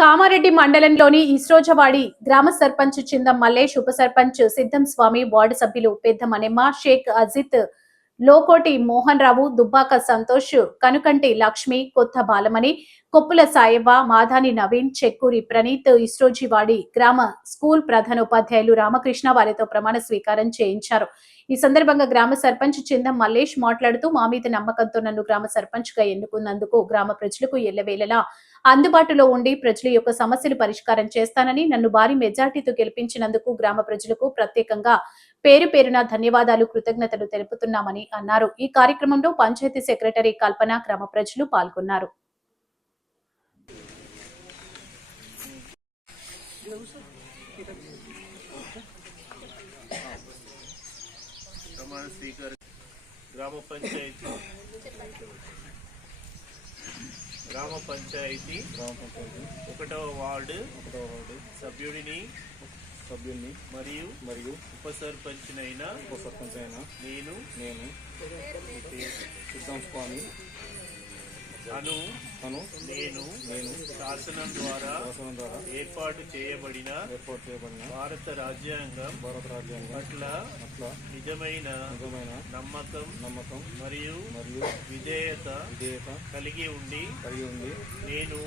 కామారెడ్డి మండలంలోని ఇస్రోజవాడి గ్రామ సర్పంచ్ చిందం మల్లేష్, ఉప సర్పంచ్ సిద్ధం స్వామి, వార్డు సభ్యులు పెద్ద మనేమ, షేక్ అజిత్, లోకోటి మోహన్ రావు, దుబ్బాక సంతోష్, కనుకంటి లక్ష్మి, కొత్త బాలమణి, కొప్పుల సాయవ్వ, మాధాని నవీన్, చెక్కూరి ప్రణీత్, ఇస్రోజివాడి గ్రామ స్కూల్ ప్రధానోపాధ్యాయులు రామకృష్ణ వారితో ప్రమాణ స్వీకారం చేయించారు. ఈ సందర్భంగా గ్రామ సర్పంచ్ చిందం మల్లేష్ మాట్లాడుతూ, మా మీద నమ్మకంతో నన్ను గ్రామ సర్పంచ్ గా ఎన్నుకున్నందుకు గ్రామ ప్రజలకు ఎల్లవేళలా అందుబాటులో ఉండి ప్రజల యొక్క సమస్యలు పరిష్కారం చేస్తానని, నన్ను భారీ మెజార్టీతో గెలిపించినందుకు గ్రామ ప్రజలకు ప్రత్యేకంగా పేరు పేరున ధన్యవాదాలు, కృతజ్ఞతలు తెలుపుతున్నామని అన్నారు. ఈ కార్యక్రమంలో పంచాయతీ సెక్రటరీ కల్పన, గ్రామ ప్రజలు పాల్గొన్నారు. గ్రామ పంచాయతీ 1వ వార్డు సభ్యుడిని మరియు ఉప సర్పంచ్ అయిన నేను సిద్ధం స్వామి నేను శాసనం ద్వారా ఏర్పాటు చేయబడిన భారత రాజ్యాంగం పట్ల నిజమైన నమ్మకం మరియు విధేయత కలిగి ఉండి నేను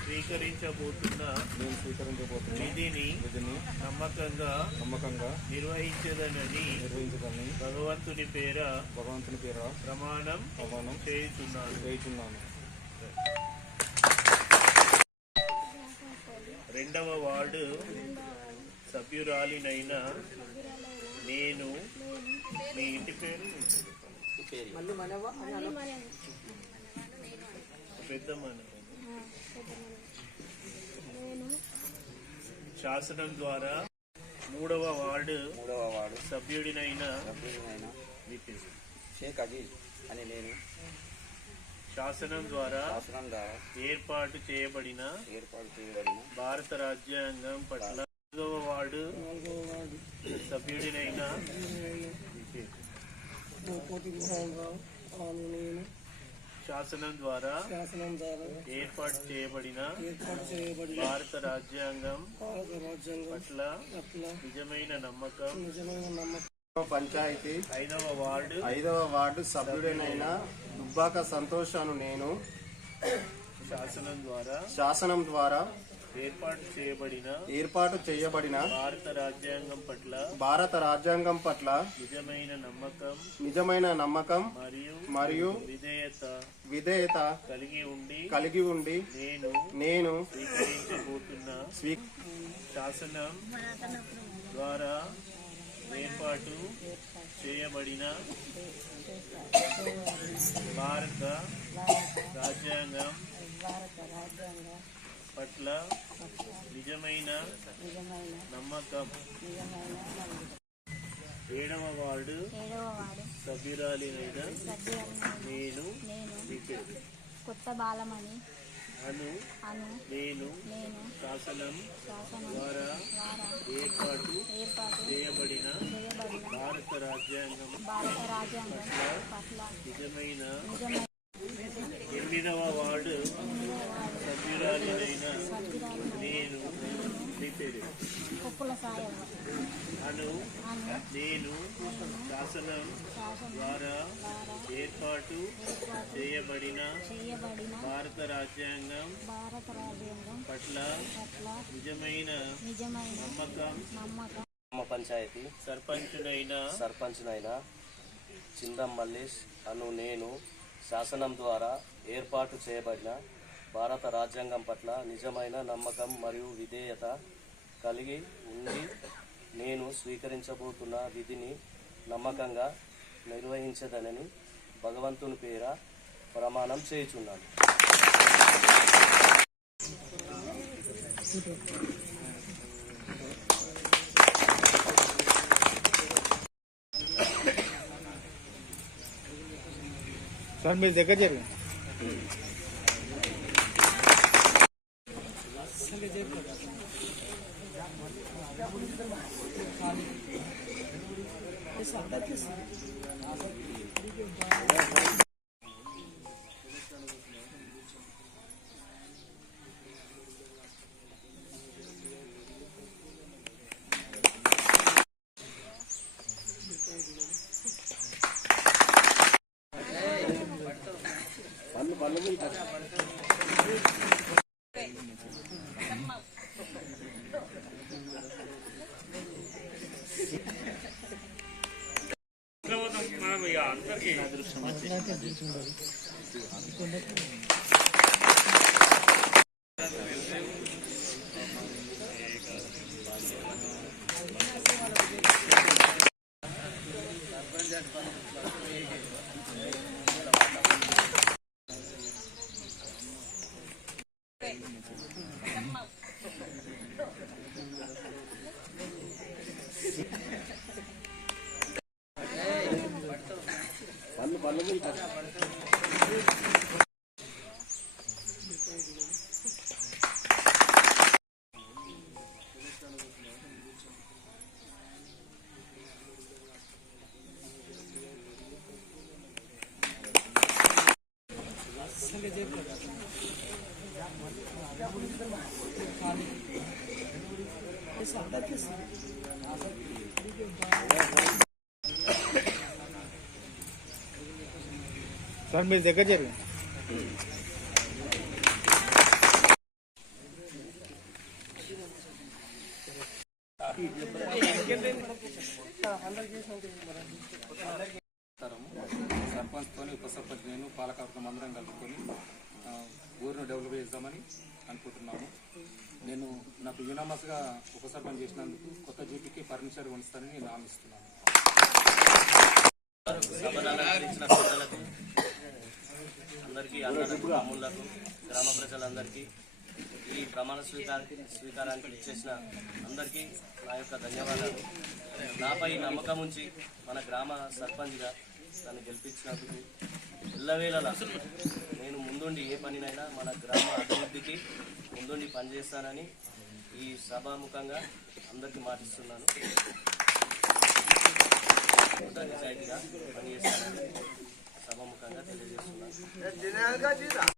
స్వీకరించబోతున్న విధిని నమ్మకంగా నిర్వహించదనని భగవంతుని పేర ప్రమాణం చేయుచున్నాను. 2వ వార్డు సభ్యురాలినైన నేను, మీ ఇంటి పేరు పెద్దమ్మని, శాసనం ద్వారా 3వ వార్డు సభ్యుడినైన షేక్ అజీజ్ అని నేను శాసనం ద్వారా ఏర్పాటు చేయబడిన భారత రాజ్యాంగం పట్ల 4వ వార్డు సభ్యుడినైన శాసనం ద్వారా ఏర్పాటు చేయబడిన భారత రాజ్యాంగం పట్ల నిజమైన నమ్మకం పంచాయతీ 5వ వార్డు సభ్యుడైన దుబ్బాక సంతోష్ అను నేను శాసనం ద్వారా ఏర్పాటు చేయబడిన భారత రాజ్యాంగం పట్ల నిజమైన నమ్మకం మరియు విధేయత కలిగి ఉండి నేను శాసనం ద్వారా ఏర్పాటు చేయబడిన భారత రాజ్యాంగం పట్ల నిజమైన నమ్మకం. 7వ వార్డు సభ్యురాలినైన నేను కొత్త బాలమణి నేను శాసనం ద్వారా ఏర్పాటు చేయబడిన భారత రాజ్యాంగం పట్ల నిజమైన 8వ వార్డు సభ్యురాలినైన నేను కొప్పుల సాయవ్వ నేను శాసనం ద్వారా ఏర్పాటు చేయబడిన భారత రాజ్యాంగం పట్ల నిజమైన నమ్మకం. పంచాయతీ సర్పంచ్నైన చిందం మల్లేష్ అను నేను శాసనం ద్వారా ఏర్పాటు చేయబడిన భారత రాజ్యాంగం పట్ల నిజమైన నమ్మకం మరియు విధేయత కలిగి ఉండి నేను స్వీకరించబోతున్న విధిని నమ్మకంగా నిర్వహించదనని భగవంతుని పేర ప్రమాణం చేయుచున్నాను. సార్ మీరు దగ్గర జరిగింది నా అదృష్టం వచ్చేసింది. సార్ మీరు దగ్గర జరిగింది. సర్పంచ్తో ఉప సర్పంచ్ నేను పాలకవర్గం అందరం కలుపుకొని ఊరిని డెవలప్ చేద్దామని అనుకుంటున్నాము. నేను నాకు యూనామస్గా ఉప సర్పంచ్ చేసినందుకు కొత్త జీపీకి పర్మిషన్ ఉంచుతానని నేను హామీస్తున్నాను. అందరికీ అన్నలకు తమ్ముళ్లకు గ్రామ ప్రజలందరికీ ఈ ప్రమాణ స్వీకారానికి ఇచ్చేసిన అందరికీ నా యొక్క ధన్యవాదాలు. నాపై నమ్మకం ఉంచి మన గ్రామ సర్పంచ్గా తను గెలిపించినందుకు ఎల్లవేళలా నేను ముందుండి ఏ పనినైనా మన గ్రామ అభివృద్ధికి ముందుండి పనిచేస్తానని ఈ సభాముఖంగా అందరికీ మాటిస్తున్నాను. నిజాయితీగా పనిచేస్తానని సభాముఖంగా తెలియజేస్తున్నాను.